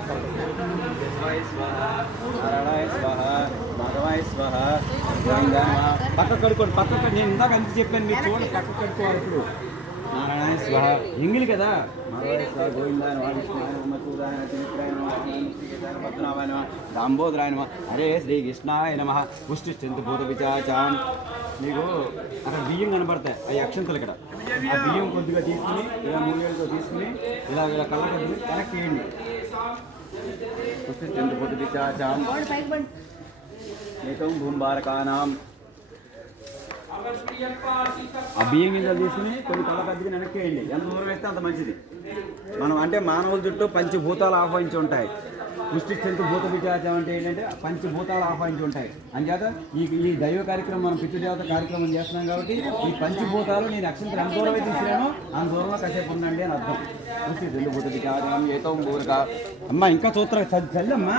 శివాయ స్వహ పక్క కడుకోండి పక్క నేను ఇందాక అంత చెప్పాను? మీరు చూడండి పక్క కడుకోవాలి ఇప్పుడు. నారాయణాయ స్వహ. ఎంగిలి కదా? మాధవాయ అరే శ్రీ కృష్ణాయ నమ. పుష్టి చింతభూత విచాచాం మీకు అక్కడ బియ్యం కనబడతాయి. అవి అక్షంతలు ఇక్కడ. ఆ బియ్యం కొద్దిగా తీసుకుని ఇలా మూడు వేలతో తీసుకుని ఇలా ఇలా కళ్ళ కొద్దిగా కనెక్ట్ చేయండి విచాచాం ఏకం భూంబారకానాం ఆ బియ్యం గింజలు తీసుకుని కొన్ని కళ్ళ పెద్దగా వెనక్కేయండి ఎంత దూరం వేస్తే అంత మంచిది. మనం అంటే మానవుల చుట్టూ పంచభూతాలు ఆహ్వానించి ఉంటాయి. పుష్టిశ్చంతు భూత విచారం అంటే ఏంటంటే పంచభూతాలు ఆహ్వానించి ఉంటాయి అంచేత ఈ ఈ దైవ కార్యక్రమం మనం పితృదేవత కార్యక్రమం చేస్తున్నాం కాబట్టి ఈ పంచభూతాలు నేను అక్షంతరం ఎంత దూరం అయితే తీసుకురానో అంత దూరంలో కాసేపు ఉండండి అని అర్థం. పుష్టిశ్చంతు భూత విచారం ఏతో ఊరుగా అమ్మ ఇంకా చూస్తారు చల్లమ్మా.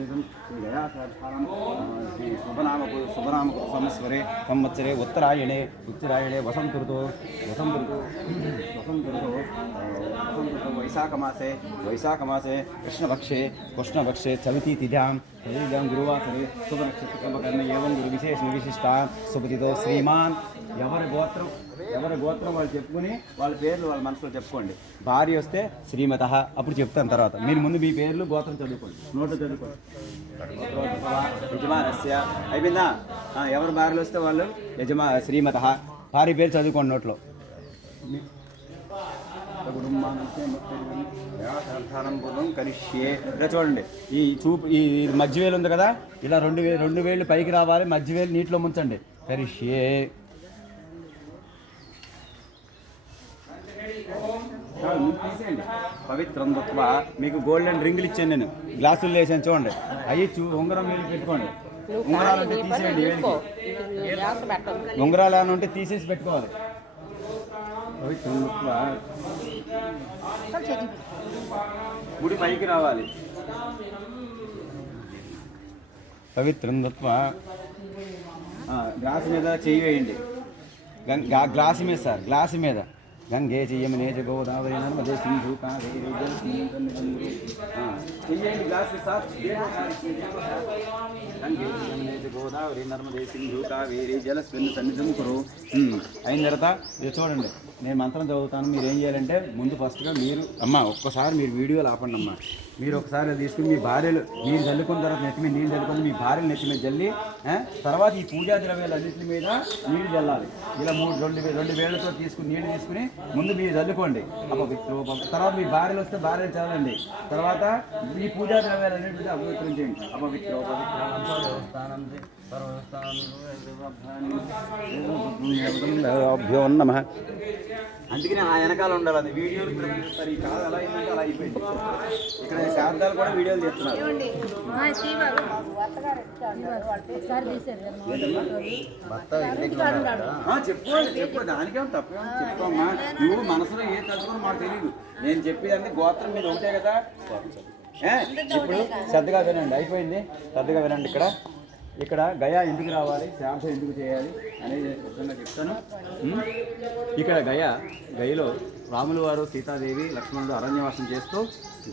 त्वमेदं संवत्सरे, उत्तरायणे उत्तरायणे वसंत ऋतु वसंत ऋतु वसंत ऋतु वैशाखमासे वैशाखमासे कृष्णपक्षे कृष्णपक्षे, चवती तिथ्यां चवितिथ्यां गुरुवासरे शुभनक्षत्रकर्मकर्ण एवं गुरुविशेषविशिष्टान् सुपतितो श्रीमान् यवर गोत्रम् ఎవరి గోత్రం వాళ్ళు చెప్పుకొని వాళ్ళ పేర్లు వాళ్ళ మనసులో చెప్పుకోండి. భార్య వస్తే శ్రీమత అప్పుడు చెప్తాను తర్వాత. మీరు ముందు మీ పేర్లు గోత్రం చదువుకోండి. నోట్లో చదువుకోండి. యజమానస్య. అయిపోయిందా? ఎవరు భార్యలు వస్తే వాళ్ళు? యజమా శ్రీమత భార్య పేరు చదువుకోండి నోట్లో. కుటుంబానం పూర్వం కరిష్యే ఇలా చూడండి. ఈ చూపు ఈ మధ్య వేలు ఉంది కదా? ఇలా రెండు వేలు రెండు వేలు పైకి రావాలి మధ్య వేలు నీటిలో ముంచండి. కరిష్యే చాలు, ముందు తీసేయండి పవిత్రం తత్వ మీకు గోల్డెన్ రింగులు ఇచ్చాను నేను. గ్లాసులు వేసాను చూడండి. అవి చూ ఉంగరం వేలు పెట్టుకోండి. ఉంగరాలు అంటే తీసేయండి వేలికి. ఉంగరాలు అని ఉంటే తీసేసి పెట్టుకోవాలి. పవిత్రం తత్వ గుడి పైకి రావాలి. పవిత్రం తత్వ గ్లాసు గ్లాస్ మీద చెయ్యి వేయండి. గం- గ్లాస్ మీద సార్ గ్లాస్ మీద. గంగే చెయ్యమనే గోదావరి నర్మదే సింధు కావేరి చెయ్యండి గ్లాస్ సార్ గంగే చెయ్యమనే గోదావరి నర్మదే సింధు కావేరి జలస్మిన్ సన్నిధం కురు అయిన తర్వాత ఇది చూడండి నేను మంత్రం చదువుతాను మీరు ఏం చేయాలంటే ముందు ఫస్ట్గా మీరు అమ్మ ఒక్కసారి మీరు వీడియోలు ఆపండి అమ్మ. మీరు ఒకసారి తీసుకుని మీ భార్యలు నీళ్ళు చల్లుకున్న తర్వాత నెత్తి మీద నీళ్ళు చల్లుకొని మీ భార్యలు నెత్తి మీద చల్లి తర్వాత ఈ పూజా ద్రవ్యాలు అన్నింటి మీద నీళ్ళు చల్లాలి. ఇలా మూడు రెండు రెండు వేలతో తీసుకుని నీళ్ళు తీసుకుని ముందు మీరు చల్లుకోండి తర్వాత మీ భార్యలు వస్తే భార్యలు చల్లండి తర్వాత ఈ పూజా ద్రవ్యాలు అన్నింటి మీద అపవిత్రించేయండి అపవిత్రో పవిత్రో నమ. అందుకనే ఆ వెనకాల ఉండాలి అది. వీడియోలు కాదు అలా అయిందంటే అలా అయిపోయింది? ఇక్కడ శారదాలు కూడా వీడియోలు తీస్తున్నారు ఆ, చెప్పుకోండి చెప్పు దానికేం తప్పేం చెప్పమ్మా నువ్వు మనసులో ఏ తలుచుకుని మాకు తెలియదు నేను చెప్పేదంటే గోత్రం మీద ఒకటే కదా? ఇప్పుడు శ్రద్ధగా వినండి. అయిపోయింది. శ్రద్ధగా వినండి ఇక్కడ. ఇక్కడ గయా ఎందుకు రావాలి? శాంస ఎందుకు చేయాలి? అనేది విధంగా చెప్తాను. ఇక్కడ గయా గయలో రాములు వారు సీతాదేవి లక్ష్మణుడు అరణ్యవాసం చేస్తూ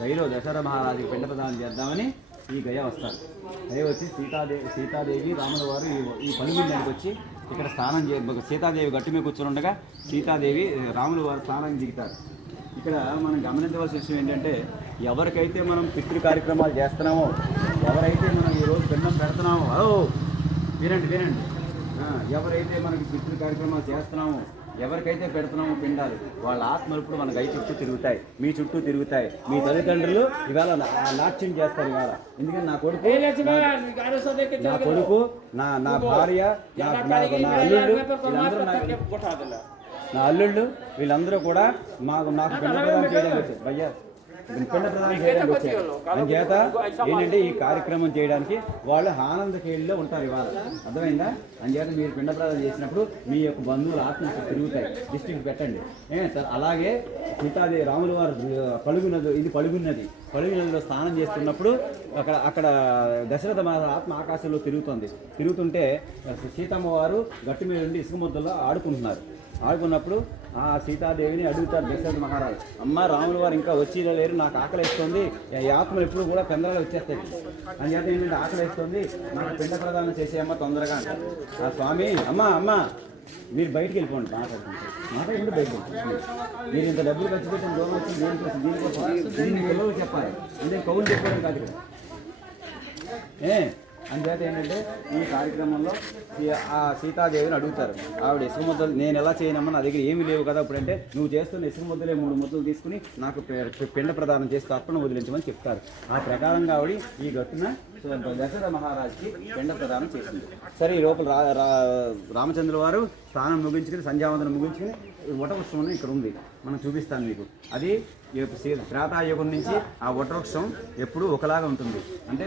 గయలో దశరథ మహారాజుకి పిండ ప్రదానం చేద్దామని ఈ గయ వస్తారు. గయ వచ్చి సీతాదేవి సీతాదేవి రాముల వారు ఈ ఈ వచ్చి ఇక్కడ స్నానం చే సీతాదేవి గట్టి మీద కూర్చొని ఉండగా సీతాదేవి రాముల వారు స్నానం దిగుతారు. ఇక్కడ మనం గమనించవలసిన విషయం ఏంటంటే ఎవరికైతే మనం పితృ కార్యక్రమాలు చేస్తున్నామో ఎవరైతే మనం ఈరోజు పిండం పెడుతున్నామో ఓ వినండి వినండి. ఎవరైతే మనకి పితృ కార్యక్రమాలు చేస్తున్నామో ఎవరికైతే పెడుతున్నామో పిండాలు వాళ్ళ ఆత్మలు ఇప్పుడు మన గై చుట్టూ తిరుగుతాయి. మీ చుట్టూ తిరుగుతాయి. మీ తల్లిదండ్రులు ఇవాళ నాట్యం చేస్తారు ఇవాళ. ఎందుకంటే నా కొడుకు నా- కొడుకు నా నా భార్య నా అల్లుళ్ళు వీళ్ళందరూ నా- అల్లుళ్ళు వీళ్ళందరూ కూడా మాకు నాకు చేయడం వచ్చారు భయ్యా అంచేత ఏంటంటే ఈ కార్యక్రమం చేయడానికి వాళ్ళు ఆనంద కేళ్ళలో ఉంటారు ఇవాళ. అర్థమైందా? అంచేత మీరు పిండ ప్రదానం చేసినప్పుడు మీ యొక్క బంధువుల ఆత్మలు తిరుగుతాయి డిస్ట్రిక్ట్ పెట్టండి. అలాగే సీతాదేవి రాముల వారు పలుగు నది ఇది పలుగు నది పలుగు నదిలో స్నానం చేస్తున్నప్పుడు అక్కడ అక్కడ దశరథ ఆత్మ ఆకాశంలో తిరుగుతుంది. తిరుగుతుంటే సీతమ్మ వారు గట్టు మీద ఉండి ఇసుక ముద్దలో ఆడుకుంటున్నారు. ఆడుకున్నప్పుడు ఆ సీతాదేవిని అడుగుతారు దశరథ మహారాజు. అమ్మ రాముల వారు ఇంకా వచ్చి లేరు నాకు ఆకలి వేస్తుంది ఆత్మలు ఎప్పుడు కూడా పెందరాలు వచ్చేస్తాయి. అని చేత ఏంటంటే ఆకలి వేస్తుంది నాకు పిండ ప్రదానం చేసేయమ్మ తొందరగా అంటారు ఆ స్వామి అమ్మ అమ్మ మీరు బయటికి వెళ్ళిపోండి మాట్లాడుకుంటే మాట్లాడుకుంటే బయటకు మీరు ఇంత డబ్బులు ఖర్చు పెట్టిన దూరం వచ్చింది దేనికోసం దీనికోసం? దీన్ని పిల్లలు చెప్పాలి. అంటే కౌలు చెప్పడం కాదు ఇక్కడ ఏ? అందుచేత ఏంటంటే ఈ కార్యక్రమంలో ఆ సీతాదేవిని అడుగుతారు. ఆవిడ ఇసుక ముద్దలు నేను ఎలా చేయనమ్మా నా దగ్గర ఏమీ లేవు కదా అప్పుడంటే నువ్వు చేస్తున్న ఇసుక ముద్దలే మూడు ముద్దలు తీసుకుని నాకు పిండ ప్రదానం చేసి తర్పణ వదిలించమని చెప్తారు. ఆ ప్రకారంగా ఆవిడ ఈ గట్టున దశరథ మహారాజుకి పిండ ప్రదానం చేసింది. సరే ఈ లోపల రా రా- వారు స్నానం ముగించుకుని సంధ్యావందనం ముగించుకుని వటవృక్షం ఇక్కడ ఉంది. మనం చూపిస్తాను మీకు. అది త్రేతాయుగం నుంచి ఆ వటవృక్షం ఎప్పుడూ ఒకలాగా ఉంటుంది. అంటే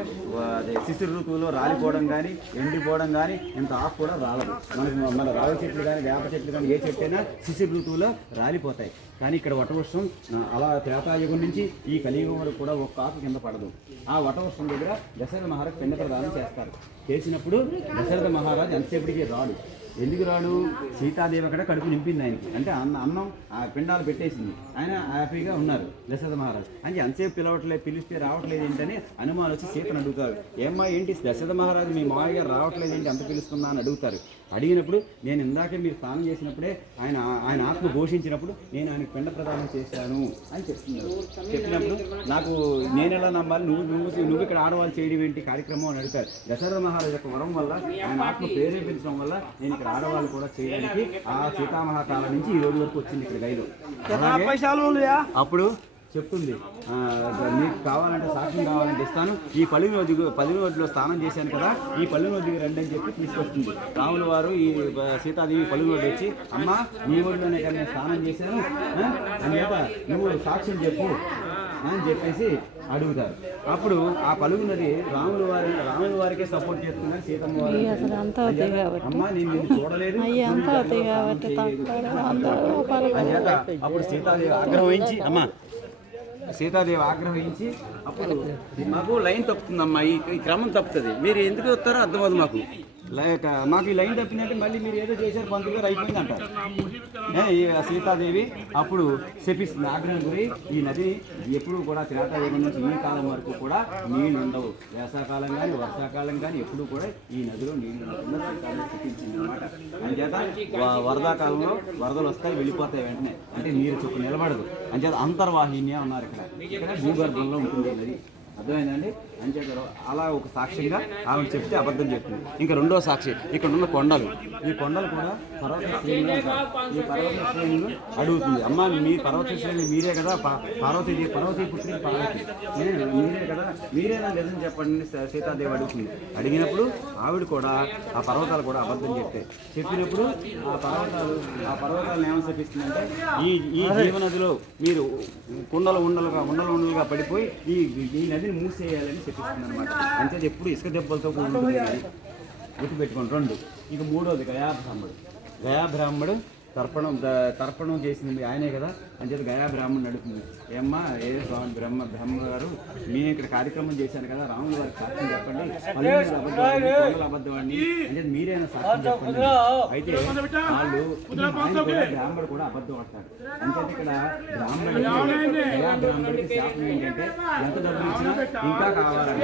అదే శిశిర ఋతువులో రాలిపోవడం కానీ ఎండిపోవడం కానీ ఇంత ఆకు కూడా రాలదు. మనకి మన రావి చెట్లు కానీ వేప చెట్లు కానీ ఏ చెట్టు అయినా శిశిర ఋతువులో రాలిపోతాయి. కానీ ఇక్కడ వటవృక్షం అలా త్రేతాయుగం నుంచి ఈ కలియుగం వరకు కూడా ఒక్క ఆకు కింద పడదు. ఆ వటవృక్షం దగ్గర దశరథ మహారాజ్ పిండ ప్రదానం చేస్తారు. చేసినప్పుడు దశరథ మహారాజు ఎంతసేపటికి రాడు. ఎందుకు రాడు? సీతాదేవి అక్కడ కడుపు నింపింది ఆయనకి. అంటే అన్న అన్నం ఆ పిండాలు పెట్టేసింది. ఆయన హ్యాపీగా ఉన్నారు దశరథ మహారాజ్. అంటే ఎంతసేపు పిలవట్లేదు పిలిస్తే రావట్లేదు ఏంటని హనుమాన్ వచ్చి సీతను అడుగుతారు ఏమ్మా ఏంటి దశరథ మహారాజు మీ మామయ్య రావట్లేదు ఏంటి? అంత పిలుస్తుందా అని అడుగుతారు. అడిగినప్పుడు నేను ఇందాకే మీరు స్నానం చేసినప్పుడే ఆయన ఆయన ఆత్మ ఘోషించినప్పుడు నేను ఆయనకు పిండ ప్రదానం చేశాను అని చెప్తున్నారు. చెప్పినప్పుడు నాకు నేను ఎలా నమ్మాలి? నువ్వు నువ్వు నువ్వు ఇక్కడ ఆడవాళ్ళు చేయడం ఏంటి కార్యక్రమం అని అడుగుతారు దశరథ మహారాజు యొక్క వరం వల్ల ఆయన ఆత్మ ప్రేరేపించడం వల్ల నేను ఇక్కడ ఆడవాళ్ళు కూడా చేయడానికి ఆ సీతామహాకాలం నుంచి ఈ రోజు వరకు వచ్చింది ఇక్కడ గైలు. అప్పుడు చెప్తుంది. ఆ, మీకు కావాలంటే సాక్ష్యం కావాలంటే ఇస్తాను. ఈ పల్లి నది పల్లి నదిలో స్నానం చేశాను కదా ఈ పల్లి నదికి రండి అని చెప్పి తీసుకొస్తుంది. రాముల వారు ఈ సీతాదేవి పల్లి నది వచ్చి అమ్మ నీ ఒడిలోనే కదా నేను స్నానం చేశాను? అని చెప్ప నువ్వు సాక్ష్యం చెప్పు అని చెప్పేసి అడుగుతారు. అప్పుడు ఆ పలుగు నది రాముల వారి రాముల వారికే సపోర్ట్ చేస్తుందని సీతమ్మ వారు అసలు అంతా అవుతాయి కాబట్టి. అమ్మ నేను నిన్ను చూడలేదు అయ్యి అంతా అవుతాయి కాబట్టి అప్పుడు సీతాదేవి ఆగ్రహించి అమ్మ సీతాదేవి ఆగ్రహించి అప్పుడు మాకు లైన్ తప్పుతుందమ్మా ఈ ఈ క్రమం తప్పుతుంది. మీరు ఎందుకు వస్తారో అర్థమవుతుంది మాకు. లైక్ మాకు ఈ లైన్ తప్పిందంటే మళ్ళీ మీరు ఏదో చేశారు పంతులు గారు అయిపోయింది అంటారు ఈ సీతాదేవి అప్పుడు శపిస్తుంది. ఆగ్రహం గురి ఈ నది ఎప్పుడు కూడా త్రేతాయుగం నుంచి ఈ కాలం వరకు కూడా నీళ్ళు ఉండవు వేసాకాలం కానీ వర్షాకాలం కానీ ఎప్పుడు కూడా ఈ నదిలో నీళ్ళు ఉండకుండా సీతాదేవి శపించింది అనమాట అంచేత వరదాకాలంలో వరదలు వస్తాయి వెళ్ళిపోతాయి వెంటనే. అంటే నీరు చుట్టూ నిలబడదు. అంచేత అంతర్వాహిని ఉన్నారు ఇక్కడ. ఇక్కడ భూగర్భంలో ఉంటుంది ఈ నది. అర్థమైందండి? అంచేత అలా ఒక సాక్ష్యంగా ఆవిడ చెప్తే అబద్ధం చెప్తుంది ఇంకా రెండో సాక్షి ఇక్కడ ఉన్న కొండలు. ఈ కొండలు కూడా పర్వత శ్రేణులు ఈ పర్వత శ్రేణులు అడుగుతుంది. అమ్మ మీ పర్వత శ్రేణి మీరే కదా? ప- పార్వతీ పార్వతీ పుత్రి పార్వతి. మీరే కదా? మీరే నా నిజం చెప్పండి సీతాదేవి అడుగుతుంది. అడిగినప్పుడు ఆవిడ కూడా ఆ పర్వతాలు కూడా అబద్ధం చెప్తాయి. చెప్పినప్పుడు ఆ పర్వతాలు ఆ పర్వతాలను ఏమని చెప్పిస్తుందంటే ఈ ఈ జీవనదిలో మీరు కుండలు ఉండలుగా ఉండలు ఉండలుగా పడిపోయి ఈ ఈ నది దీన్ని మూసేయాలని చెప్పిస్తుంది అనమాట అంతే ఎప్పుడు ఇసుక దెబ్బలతో కూడి గుర్తుపెట్టుకోండి రెండు. ఇక మూడోది గయాబ్రాహ్మడు గయాబ్రాహ్మడు గయా బ్రాహ్మడు తర్పణం తర్పణం చేసింది ఆయనే కదా? అంచేత గయా బ్రాహ్మణ్ నడుపుతుంది ఏమ్మా ఏ స్వామి బ్రహ్మ బ్రహ్మ గారు నేను ఇక్కడ కార్యక్రమం చేశాను కదా రాముల వారికి సాక్ష్యం చెప్పండి పల్లెటూరు అబద్ధవాడిని, అని చెప్పి మీరైనా సాక్ష్యం చెప్పండి. అయితే వాళ్ళు ఆయన కూడా బ్రాహ్మడు కూడా అబద్ధం ఆడతాడు. అంచేత ఇక్కడ బ్రాహ్మణుడు గయా బ్రాహ్మణుడికి శాపం ఏంటంటే ఎంత డబ్బులు ఇచ్చినా ఇంకా కావాలని.